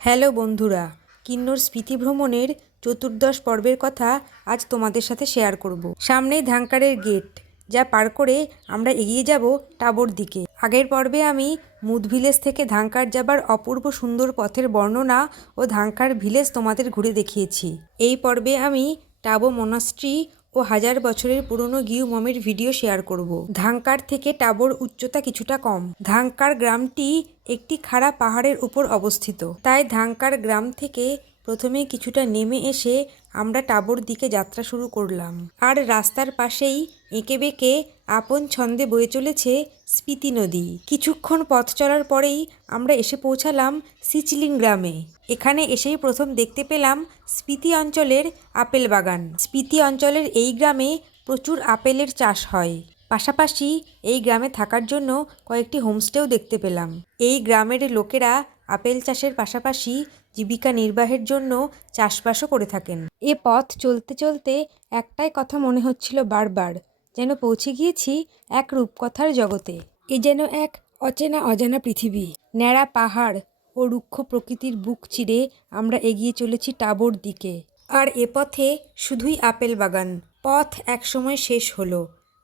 Hello বন্ধুরা, কিন্নর স্মৃতি ভ্রমণের চতুর্দশ পর্বের কথা আজ তোমাদের সাথে শেয়ার করব। সামনেই ধাঙ্কারের গেট, যা পার করে আমরা এগিয়ে যাব টাবর দিকে। আগের পর্বে আমি মুদ ভিলেজ থেকে ধাঙ্কার যাবার অপূর্ব সুন্দর পথের বর্ণনা ও ধাঙ্কার ভিলেজ তোমাদের ঘুরে দেখিয়েছি। এই পর্বে আমি টাবো মনাস্ট্রি ও হাজার বছরের পুরনো গিউ মমের ভিডিও শেয়ার করব। ধাংকার থেকে টাবর উচ্চতা কিছুটা কম। ধাংকার গ্রামটি একটি খাড়া পাহাড়ের উপর অবস্থিত। তাই ধাংকার গ্রাম থেকে প্রথমে কিছুটা নেমে এসে আমরা টাবর দিকে যাত্রা শুরু করলাম। আর রাস্তার পাশেই এঁকে বেঁকে আপন ছন্দে বয়ে চলেছে স্পিতি নদী। কিছুক্ষণ পথ চলার পরেই আমরা এসে পৌঁছালাম সিচলিং গ্রামে। এখানে এসেই প্রথম দেখতে পেলাম স্পিতি অঞ্চলের আপেল বাগান। স্পিতি অঞ্চলের এই গ্রামে প্রচুর আপেলের চাষ হয়। পাশাপাশি এই গ্রামে থাকার জন্য কয়েকটি হোমস্টেও দেখতে পেলাম। এই গ্রামের লোকেরা আপেল চাষের পাশাপাশি জীবিকা নির্বাহের জন্য চাষবাসও করে থাকেন। এ পথ চলতে চলতে একটাই কথা মনে হচ্ছিল বারবার, যেন পৌঁছে গিয়েছি এক রূপকথার জগতে। এ যেন এক অচেনা অজানা পৃথিবী, ন্যাড়া পাহাড় ও রুক্ষ প্রকৃতির বুক চিরে আমরা এগিয়ে চলেছি টাবর দিকে। আর এ পথে শুধুই আপেল বাগান, পথ একসময় শেষ হলো।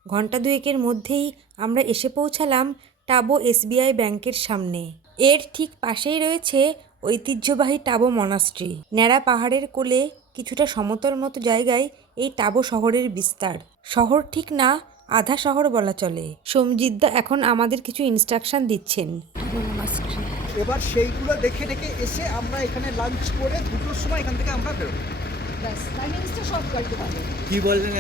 ঘণ্টা দুয়েকের মধ্যেই আমরা এসে পৌঁছালাম টাবো এসবিআই ব্যাংকের সামনে। এর ঠিক পাশেই রয়েছে ঐতিহ্যবাহী টাবো মনাস্ট্রি। ন্যাড়া পাহাড়ের কোলে কিছুটা সমতল মতো জায়গায় এই টাবো শহরের বিস্তার। শহর ঠিক না আধা শহর বলা চলে। সোমজিদ্দা এখন আমাদের কিছু ইনস্ট্রাকশন দিচ্ছেন। এবার সেইগুলো দেখে দেখে এসে আমরা এখানে লাঞ্চ করে দুটোর সময় এখান থেকে আমরা বেরোবো। ব্যাস কি বললেন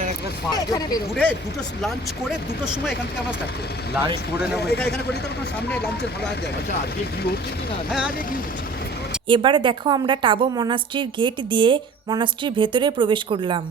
এখানে ঘুরে দুটো লাঞ্চ করে দুটোর সময় এখান থেকে আমরা স্টার্ট করব লাঞ্চ করে নেব। এখানে করে সামনে লাঞ্চের ভালো আচ্ছা আজকে কি হচ্ছে কি না? হ্যাঁ আজকে কি হচ্ছে? এবারে দেখো আমরা টাবো মনাস্ট্রির গেট দিয়ে মনাস্ট্রির ভেতরে প্রবেশ করলাম।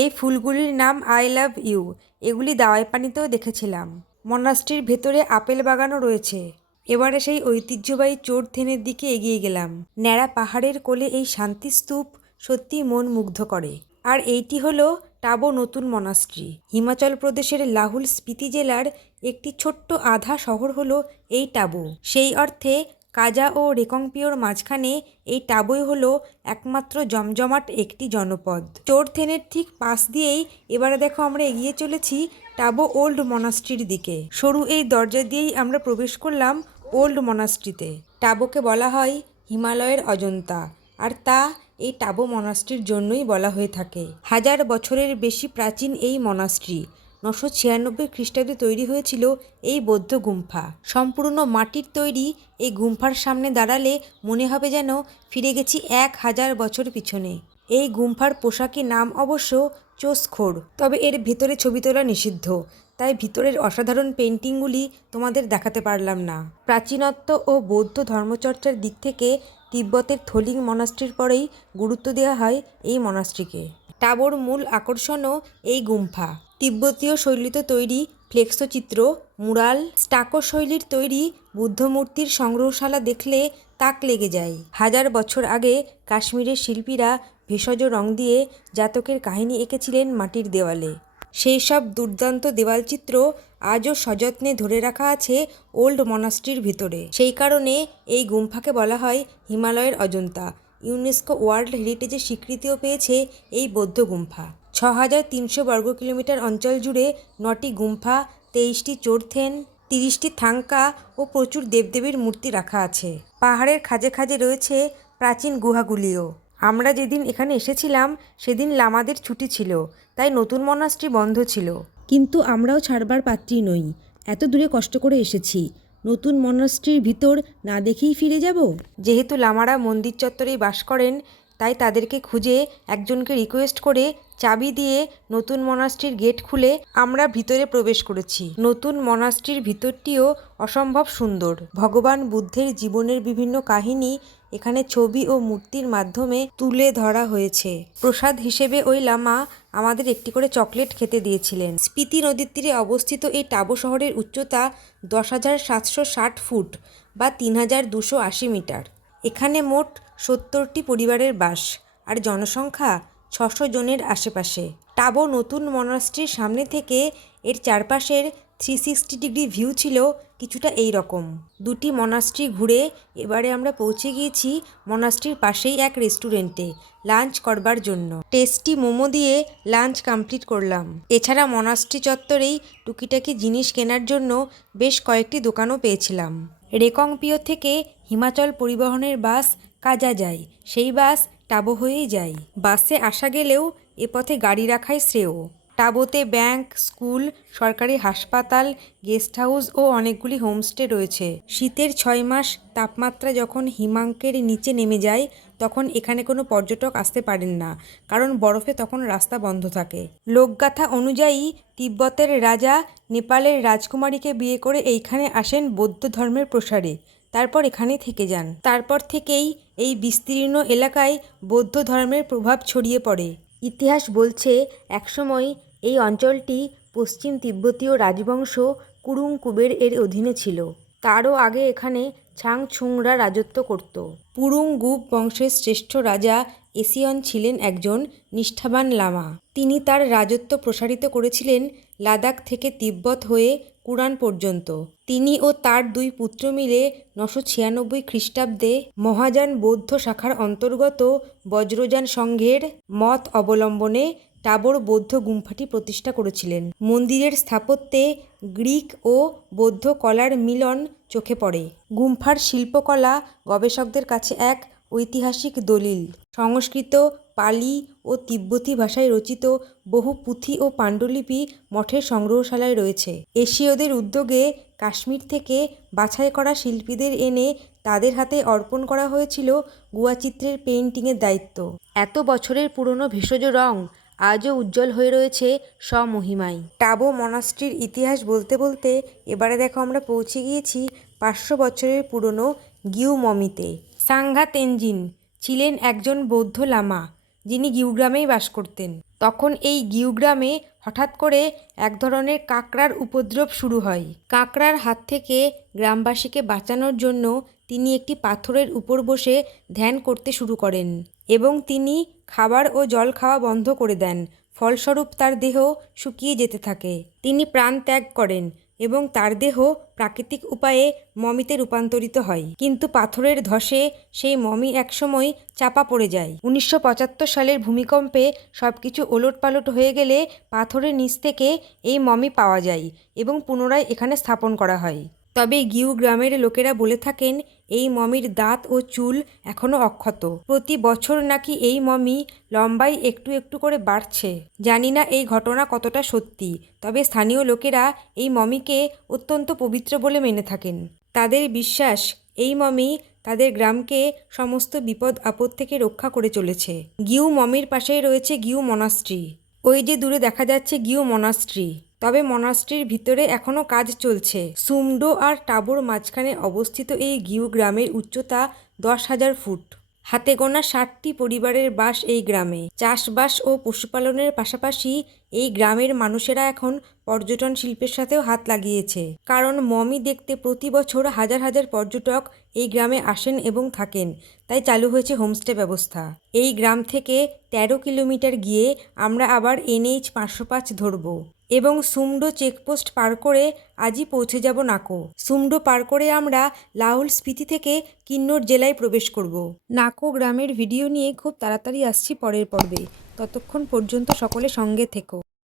এই ফুলগুলির নাম আই লাভ ইউ এগুলি দাওয়াই পানিতেও দেখেছিলাম। মনাস্ট্রির ভেতরে আপেল বাগানও রয়েছে। এবারে সেই ঐতিহ্যবাহী চোর থেনের দিকে এগিয়ে গেলাম। ন্যাড়া পাহাড়ের কোলে এই শান্তিস্তূপ সত্যি মন মুগ্ধ করে। আর এইটি হলো টাবো নতুন মনাস্ট্রি। হিমাচল প্রদেশের লাহুল স্পিতি জেলার একটি ছোট্ট আধা শহর হলো এই টাবো। সেই অর্থে কাজা ও রেকংপিওর মাঝখানে এই টাবই হলো একমাত্র জমজমাট একটি জনপদ। চোরথেনের ঠিক পাশ দিয়েই এবারে দেখো আমরা এগিয়ে চলেছি টাবো ওল্ড মনাস্ট্রির দিকে। সরু এই দরজা দিয়েই আমরা প্রবেশ করলাম ওল্ড মনাস্ট্রিতে। টাবোকে বলা হয় হিমালয়ের অজন্তা। আর তা এই টাবো মনাস্ট্রির জন্যই বলা হয়ে থাকে। হাজার বছরের বেশি প্রাচীন এই মনাস্ট্রি। নশো ছিয়ানব্বই খ্রিস্টাব্দে তৈরি হয়েছিল এই বৌদ্ধ গুম্ফা। সম্পূর্ণ মাটির তৈরি এই গুম্ফার সামনে দাঁড়ালে মনে হবে যেন ফিরে গেছি এক হাজার বছর পিছনে। এই গুম্ফার পোশাকি নাম অবশ্য চোসখোর তবে এর ভেতরে ছবি তোলা নিষিদ্ধ। তাই ভিতরের অসাধারণ পেন্টিংগুলি তোমাদের দেখাতে পারলাম না। প্রাচীনত্ব ও বৌদ্ধ ধর্মচর্চার দিক থেকে তিব্বতের থলিং মনাস্ট্রির পরেই গুরুত্ব দেওয়া হয় এই মনাস্ট্রিকে। টাবোর মূল আকর্ষণও এই গুম্ফা। তিব্বতীয় শৈলীতে তৈরি ফ্লেক্সচিত্র, মুরাল, স্টাকো শৈলীর তৈরি বুদ্ধমূর্তির সংগ্রহশালা দেখলে তাক লেগে যায়। হাজার বছর আগে কাশ্মীরের শিল্পীরা ভেষজ রং দিয়ে জাতকের কাহিনী এঁকেছিলেন মাটির দেওয়ালে। সেই সব দুর্দান্ত দেওয়ালচিত্র আজও সযত্নে ধরে রাখা আছে ওল্ড মনাস্ট্রির ভিতরে। সেই কারণে এই গুম্ফাকে বলা হয় হিমালয়ের অজন্তা। ইউনেস্কো ওয়ার্ল্ড হেরিটেজের স্বীকৃতিও পেয়েছে এই বৌদ্ধ গুম্ফা। ছ হাজার তিনশো বর্গ কিলোমিটার অঞ্চল জুড়ে নটি গুম্ফা, তেইশটি চোরথেন, তিরিশটি থাঙ্কা ও প্রচুর দেবদেবীর মূর্তি রাখা আছে। পাহাড়ের খাজে খাজে রয়েছে প্রাচীন গুহাগুলিও। আমরা যেদিন এখানে এসেছিলাম সেদিন লামাদের ছুটি ছিল তাই নতুন মনাস্ট্রি বন্ধ ছিল। কিন্তু আমরাও ছাড়বার পাত্রী নই এত দূরে কষ্ট করে এসেছি। নতুন মনাস্ট্রির ভিতর না দেখেই ফিরে যাব? যেহেতু লামারা মন্দির চত্বরেই বাস করেন তাই তাদেরকে খুঁজে একজনকে রিকোয়েস্ট করে চাবি দিয়ে নতুন মনাস্ট্রির গেট খুলে আমরা ভিতরে প্রবেশ করেছি। নতুন মনাস্ট্রির ভিতরটিও অসম্ভব সুন্দর। ভগবান বুদ্ধের জীবনের বিভিন্ন কাহিনী এখানে ছবি ও মূর্তির মাধ্যমে তুলে ধরা হয়েছে। প্রসাদ হিসেবে ওই লামা আমাদের একটি করে চকলেট খেতে দিয়েছিলেন। স্পিতি নদীর তীরে অবস্থিত এই টাবো শহরের উচ্চতা দশ হাজার সাতশো ষাট ফুট বা তিন হাজার দুশো আশি মিটার। এখানে মোট সত্তরটি পরিবারের বাস আর জনসংখ্যা ছশো জনের আশেপাশে। টাবো নতুন মনাস্ট্রির সামনে থেকে এর চারপাশের থ্রি সিক্সটি ডিগ্রি ভিউ ছিল কিছুটা এই রকম দুটি মনাস্ট্রি ঘুরে এবারে আমরা পৌঁছে গিয়েছি মনাস্ট্রির পাশেই এক রেস্টুরেন্টে লাঞ্চ করবার জন্য। টেস্টি মোমো দিয়ে লাঞ্চ কমপ্লিট করলাম। এছাড়া মনাস্ট্রি চত্বরেই টুকিটাকি জিনিস কেনার জন্য বেশ কয়েকটি দোকানও পেয়েছিলাম। রেকংপিও থেকে হিমাচল পরিবহনের বাস কাজা যায়, সেই বাস টাবো হয়েই যায়। বাসে আসা গেলেও এ পথে গাড়ি রাখাই শ্রেয়। টাবোতে ব্যাংক, স্কুল, সরকারি হাসপাতাল, গেস্ট হাউস ও অনেকগুলি হোমস্টে রয়েছে। শীতের ছয় মাস তাপমাত্রা যখন হিমাঙ্কের নিচে নেমে যায়, তখন এখানে কোনো পর্যটক আসতে পারেন না, কারণ বরফে তখন রাস্তা বন্ধ থাকে। লোকগাথা অনুযায়ী, তিব্বতের রাজা নেপালের রাজকুমারীকে বিয়ে করে এইখানে আসেন বৌদ্ধ ধর্মের প্রসারে। তারপর এখানে থেকে যান। তারপর থেকেই এই বিস্তীর্ণ এলাকায় বৌদ্ধ ধর্মের প্রভাব ছড়িয়ে পড়ে। ইতিহাস বলছে, একসময় এই অঞ্চলটি পশ্চিম তিব্বতীয় রাজবংশ কুরুং কুবের এর অধীনে ছিল। তারও আগে এখানে ছাংছুংরা রাজত্ব করত। পুরুং গুপ বংশের শ্রেষ্ঠ রাজা এসিয়ন ছিলেন একজন নিষ্ঠাবান লামা। তিনি তার রাজত্ব প্রসারিত করেছিলেন লাদাখ থেকে তিব্বত হয়ে কুরান পর্যন্ত। তিনি ও তার দুই পুত্র মিলে নশো ছিয়ানব্বই খ্রিস্টাব্দে মহাযান বৌদ্ধ শাখার অন্তর্গত বজ্রযান সংঘের মত অবলম্বনে টাবর বৌদ্ধ গুম্ফাটি প্রতিষ্ঠা করেছিলেন। মন্দিরের স্থাপত্যে গ্রিক ও বৌদ্ধ কলার মিলন চোখে পড়ে। গুম্ফার শিল্পকলা গবেষকদের কাছে এক ঐতিহাসিক দলিল। সংস্কৃত, পালি ও তিব্বতী ভাষায় রচিত বহু পুঁথি ও পাণ্ডুলিপি মঠের সংগ্রহশালায় রয়েছে। এশীয়দের উদ্যোগে কাশ্মীর থেকে বাছাই করা শিল্পীদের এনে তাদের হাতে অর্পণ করা হয়েছিল গুয়াচিত্রের পেইন্টিংয়ের দায়িত্ব। এত বছরের পুরনো ভেষজ রং আজও উজ্জ্বল হয়ে রয়েছে স্বমহিমায় টাবো মনাস্ট্রির ইতিহাস বলতে বলতে এবারে দেখো আমরা পৌঁছে গিয়েছি পাঁচশো বছরের পুরনো গিউ মমিতে সাংঘা তেনজিন ছিলেন একজন বৌদ্ধ লামা, যিনি গিউগ্রামেই বাস করতেন। তখন এই গিউগ্রামে হঠাৎ করে এক ধরনের কাঁকড়ার উপদ্রব শুরু হয়। কাঁকড়ার হাত থেকে গ্রামবাসীকে বাঁচানোর জন্য তিনি একটি পাথরের উপর বসে ধ্যান করতে শুরু করেন এবং তিনি খাবার ও জল খাওয়া বন্ধ করে দেন। ফলস্বরূপ তার দেহ শুকিয়ে যেতে থাকে। তিনি প্রাণ ত্যাগ করেন এবং তার দেহ প্রাকৃতিক উপায়ে মমিতে রূপান্তরিত হয়। কিন্তু পাথরের ধসে সেই মমি একসময় চাপা পড়ে যায়। উনিশশো পঁচাত্তর সালের ভূমিকম্পে সব কিছু ওলটপালট হয়ে গেলে পাথরের নিচ থেকে এই মমি পাওয়া যায় এবং পুনরায় এখানে স্থাপন করা হয়। তবে গিউ গ্রামের লোকেরা বলে থাকেন, এই মমির দাঁত ও চুল এখনও অক্ষত। প্রতি বছর নাকি এই মমি লম্বাই একটু একটু করে বাড়ছে। জানি না এই ঘটনা কতটা সত্যি, তবে স্থানীয় লোকেরা এই মমিকে অত্যন্ত পবিত্র বলে মেনে থাকেন। তাদের বিশ্বাস, এই মমি তাদের গ্রামকে সমস্ত বিপদ আপদ থেকে রক্ষা করে চলেছে। গিউ মমির পাশেই রয়েছে গিউ মনাস্ট্রি। ওই যে দূরে দেখা যাচ্ছে গিও মনাস্ট্রি তবে মনাস্ট্রির ভিতরে এখনও কাজ চলছে। সুমডো আর টাবোর মাঝখানে অবস্থিত এই গিউ গ্রামের উচ্চতা দশ হাজার ফুট। হাতে গোনা ষাটটি পরিবারের বাস এই গ্রামে। চাষবাস ও পশুপালনের পাশাপাশি এই গ্রামের মানুষেরা এখন পর্যটন শিল্পের সাথেও হাত লাগিয়েছে। কারণ মমি দেখতে প্রতি বছর হাজার হাজার পর্যটক এই গ্রামে আসেন এবং থাকেন, তাই চালু হয়েছে হোমস্টে ব্যবস্থা। এই গ্রাম থেকে তেরো কিলোমিটার গিয়ে আমরা আবার এনএইচ পাঁচশো পাঁচ ধরবো। এবং সুমডো চেকপোস্ট পার করে আজই পৌঁছে যাব নাকো। সুমডো পার করে আমরা লাহুল স্পিতি থেকে কিন্নর জেলায় প্রবেশ করব। নাকো গ্রামের ভিডিও নিয়ে খুব তাড়াতাড়ি আসছি পরের পর্বে। ততক্ষণ পর্যন্ত সকলে সঙ্গে থেকো।